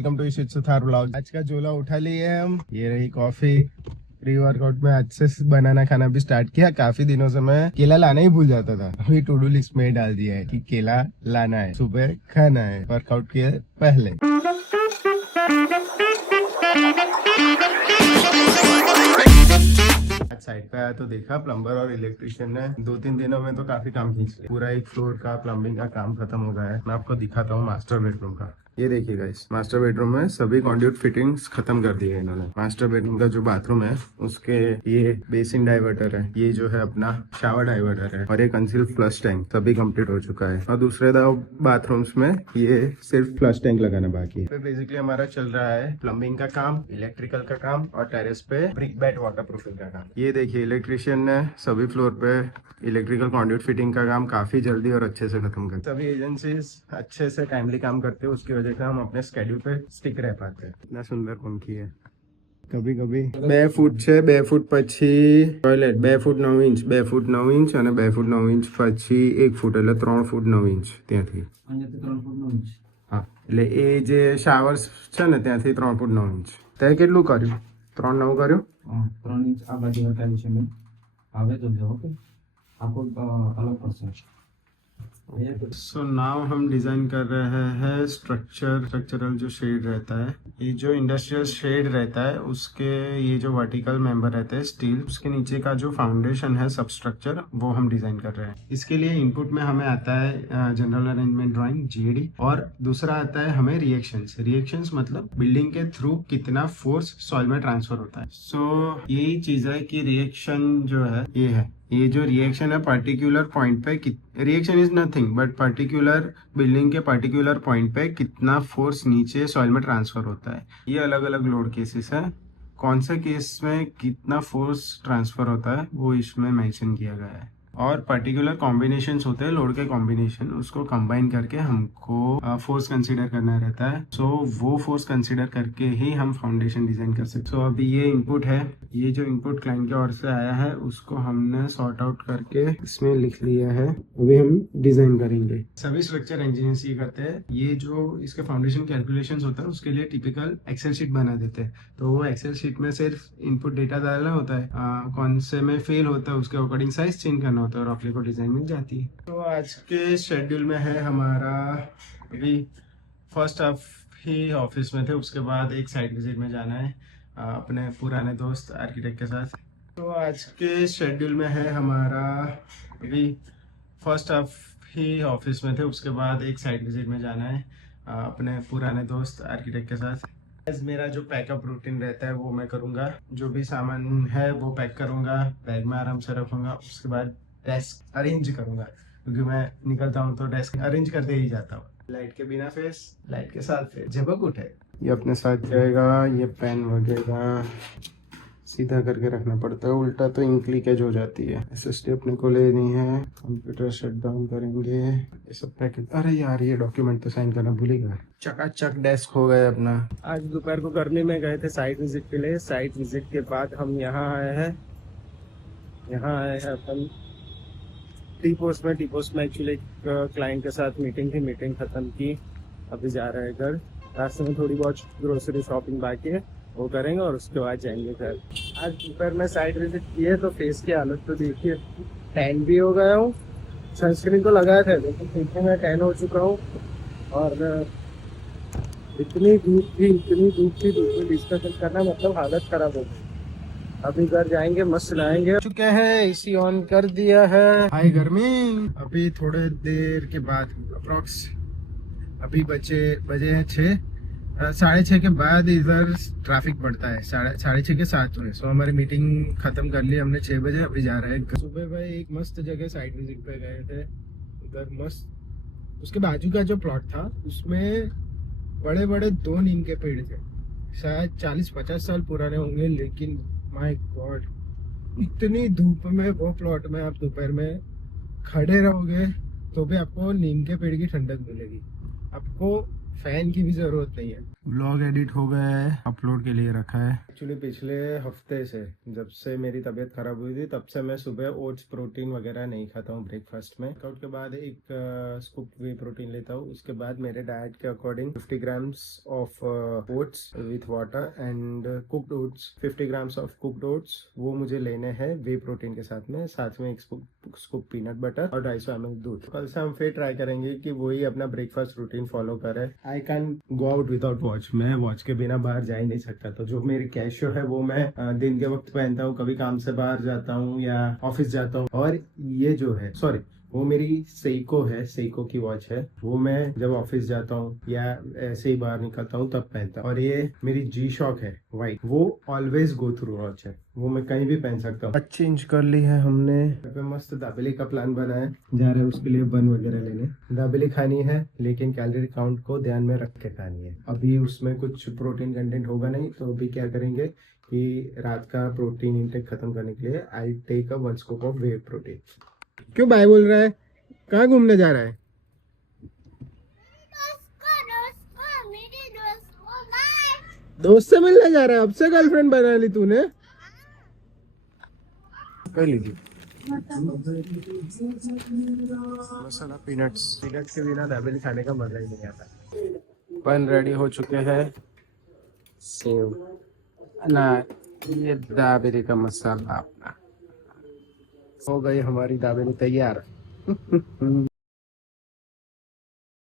Welcome to Ishit Suthar vlog. आज का झोला उठा लिए हम। ये रही कॉफी। प्री वर्कआउट में अच्छे से बनाना खाना भी स्टार्ट किया। काफी दिनों से मैं केला लाना ही भूल जाता था, अभी टू डू लिस्ट में डाल दिया है कि केला लाना है, सुबह खाना है वर्कआउट के पहले। आज साइड पे आया तो देखा प्लम्बर और इलेक्ट्रिशियन ने 2-3 दिनों में तो काफी काम खींच लिया। पूरा एक फ्लोर का प्लम्बिंग का काम खत्म हो गया है। मैं आपको दिखाता हूँ मास्टर बेडरूम का। ये देखिए गाइस, मास्टर बेडरूम में सभी कॉन्ड्यूट फिटिंग्स खत्म कर दिए इन्होंने। मास्टर बेडरूम का जो बाथरूम है उसके ये बेसिन डाइवर्टर है, ये जो है अपना शावर डाइवर्टर है, और ये कंसील फ्लश टैंक सभी कंप्लीट हो चुका है। और दूसरे दो बाथरूम्स में ये सिर्फ फ्लश टैंक लगाना बाकी है। बेसिकली हमारा चल रहा है प्लम्बिंग का काम, इलेक्ट्रिकल का काम और टेरेस पे ब्रिक बैट वाटर प्रूफिंग का काम। ये देखिए इलेक्ट्रिशियन ने सभी फ्लोर पे इलेक्ट्रिकल कॉन्ड्यूट फिटिंग का काम काफी जल्दी और अच्छे से खत्म कर। सभी एजेंसीज अच्छे से टाइमली काम करते हैं, उसकी वजह से हम अपने स्केड्यूल पे स्टिक रह पाते हैं। इतना सुंदर पंखी है। कभी कभी 2 ફૂટ છે, 2 ફૂટ પછી ટોયલેટ 2 ફૂટ 9 ઇંચ, 2 ફૂટ 9 ઇંચ અને 2 ફૂટ 9 ઇંચ પછી 1 ફૂટ એટલે 3 ફૂટ 9 ઇંચ ત્યાંથી. હા એટલે એ જે શાવર્સ છે ને ત્યાંથી 3 ફૂટ 9 ઇંચ. તે કેટલું કર્યું? 3-9 કર્યું? 3 ઇંચ આ બાજુ હટાવી છે મેં. હવે તો જો ઓકે आपको अलग परसेंट। सो नाउ हम डिजाइन कर रहे हैं स्ट्रक्चरल जो शेड रहता है, ये जो इंडस्ट्रियल शेड रहता है उसके ये जो वर्टिकल मेंबर रहते हैं स्टील, उसके नीचे का जो फाउंडेशन है सब स्ट्रक्चर वो हम डिजाइन कर रहे हैं। इसके लिए इनपुट में हमें आता है जनरल अरेंजमेंट ड्राइंग GAD, और दूसरा आता है हमें रिएक्शंस मतलब बिल्डिंग के थ्रू कितना फोर्स सॉइल में ट्रांसफर होता है। सो यही चीज है कि रिएक्शन जो है ये जो रिएक्शन है पर्टिकुलर पॉइंट पे, reaction is nothing but particular building के पर्टिकुलर पॉइंट पे कितना फोर्स नीचे सॉइल में ट्रांसफर होता है। ये अलग अलग लोड केसेस है, कौन से केस में कितना फोर्स ट्रांसफर होता है वो इसमें मेंशन किया गया है। और पर्टिकुलर कॉम्बिनेशंस होते हैं लोड के कॉम्बिनेशन, उसको कंबाइन करके हमको फोर्स कंसीडर करना रहता है। सो वो फोर्स कंसीडर करके ही हम फाउंडेशन डिजाइन कर सकते। सो अभी ये इनपुट है, ये जो इनपुट क्लाइंट की ओर से आया है उसको हमने सॉर्ट आउट करके इसमें लिख लिया है, अभी हम डिजाइन करेंगे। सभी स्ट्रक्चर इंजीनियर्स ये करते हैं, ये जो इसके फाउंडेशन कैलकुलेशंस होता है उसके लिए टिपिकल एक्सेल शीट बना देते हैं। तो वो एक्सेल शीट में सिर्फ इनपुट डेटा डालना होता है, कौन से में फेल होता है उसके अकॉर्डिंग साइज चेंज करना होता है और अपने को डिजाइन मिल जाती है। तो आज के शेड्यूल में है हमारा, अभी फर्स्ट हाफ ही ऑफिस में थे, उसके बाद एक साइट विजिट में जाना है अपने पुराने दोस्त आर्किटेक्ट के साथ। तो आज के शेड्यूल में है हमारा, अभी फर्स्ट हाफ ही ऑफिस में थे, उसके बाद एक साइट विजिट में जाना है अपने पुराने दोस्त आर्किटेक्ट के साथ। मेरा जो पैकअप रूटीन रहता है वो मैं करूँगा, जो भी सामान है वो पैक करूँगा, बैग में आराम से रखूँगा, उसके बाद डेस्क अरेंज करूँगा क्योंकि मैं निकलता हूँ तो डेस्क अरेंज करते ही जाता हूँ। लाइट के बिना फेस, लाइट के साथ फेस, झपक उठे। ये अपने साथ जाएगा, ये पेन वगैरह सीधा करके रखना पड़ता है, उल्टा तो इंक लीकेज हो जाती है। SSD अपने को लेनी है, कंप्यूटर शट डाउन करेंगे, ये सब पैकेट। अरे यार ये डॉक्यूमेंट तो साइन करना भूल ही गया। चकाचक डेस्क हो गया अपना। आज दोपहर को गर्मी में गए थे साइट विजिट के लिए। साइट विजिट के बाद हम यहाँ आए हैं अपन टी पोस्ट में एक्चुअली क्लाइंट के साथ मीटिंग थी, मीटिंग खत्म की, अभी जा रहे हैं घर। रास्ते में थोड़ी बहुत ग्रोसरी शॉपिंग बाकी है, वो करेंगे और उसके बाद जाएंगे घर। आज दोपहर में साइट विजिट की है तो फेस की हालत तो देखिए, टैन भी हो गया हूँ। सनस्क्रीन तो लगाया था लेकिन फिर मैं टैन हो चुका हूँ, और इतनी धूप थी धूप में डिस्कशन करना मतलब हालत खराब हो गई। अभी घर जाएंगे, मस्त नहाएंगे। चुके हैं, एसी ऑन कर दिया है। हाय गर्मी। अभी थोड़े देर के बाद अप्रोक्स अभी बजे हैं 6, 6:30 के बाद इधर ट्रैफिक बढ़ता है, 6:30 के 7 में। सो हमारी मीटिंग खत्म कर ली हमने 6 बजे, अभी जा रहे हैं। सुबह भाई एक मस्त जगह साइट विजिट पे गए थे, उधर मस्त उसके बाजू का जो प्लॉट था उसमें बड़े बड़े 2 नीम के पेड़ थे, शायद 40-50 साल पुराने होंगे, लेकिन माय गॉड इतनी धूप में वो प्लॉट में आप दोपहर में खड़े रहोगे तो भी आपको नीम के पेड़ की ठंडक मिलेगी, आपको फैन की भी जरूरत नहीं है। व्लॉग एडिट हो गया है, अपलोड के लिए रखा है। एक्चुअली पिछले हफ्ते से जब से मेरी तबीयत खराब हुई थी तब से मैं सुबह ओट्स प्रोटीन वगैरह नहीं खाता हूँ ब्रेकफास्ट में। वर्कआउट के बाद एक स्कूप वे प्रोटीन लेता हूँ। उसके बाद मेरे डाइट के according 50 grams of oats with water and cooked oats, 50 grams of cooked oats वो मुझे लेने हैं वे प्रोटीन के साथ में एक स्कूप पीनट बटर और 250 ml दूध। कल से हम फिर ट्राई करेंगे कि वही अपना ब्रेकफास्ट रूटीन फॉलो करे। I can go out without watch, मैं वॉच के बिना बाहर जा ही नहीं सकता। तो जो मेरी कैशियो है वो मैं दिन के वक्त पहनता हूँ, कभी काम से बाहर जाता हूँ या ऑफिस जाता हूँ। और ये जो है वो मेरी सेइको है, सेइको की वॉच है, वो मैं जब ऑफिस जाता हूँ या ऐसे ही बाहर निकलता हूँ तब पहनता हूँ। और ये मेरी जी शॉक है वाइट, वो ऑलवेज गो थ्रू वॉच है, वो मैं कहीं भी पहन सकता हूँ। चेंज कर ली है हमने, पे मस्त दाबेली का प्लान बना है, जा रहे हैं उसके लिए बन वगैरह लेने। दाबेली खानी है लेकिन कैलोरी काउंट को ध्यान में रख के खानी है। अभी उसमें कुछ प्रोटीन कंटेंट होगा नहीं, तो अभी क्या करेंगे कि रात का प्रोटीन इंटेक खत्म करने के लिए I take a 1 scoop of whey protein. क्यों बाय बोल रहा है? कहाँ घूमने जा रहा है? दोस्त से मिलने जा रहा है? अब से गर्लफ्रेंड बना ली तूने? कर लीजिए मसाला पीनट्स के बिना दाबेली खाने का मजा ही नहीं आता। बन रेडी हो चुके हैं, सेव अनार, ये दाबेली का मसाला अपना। हो गई हमारी दाबेली तैयार।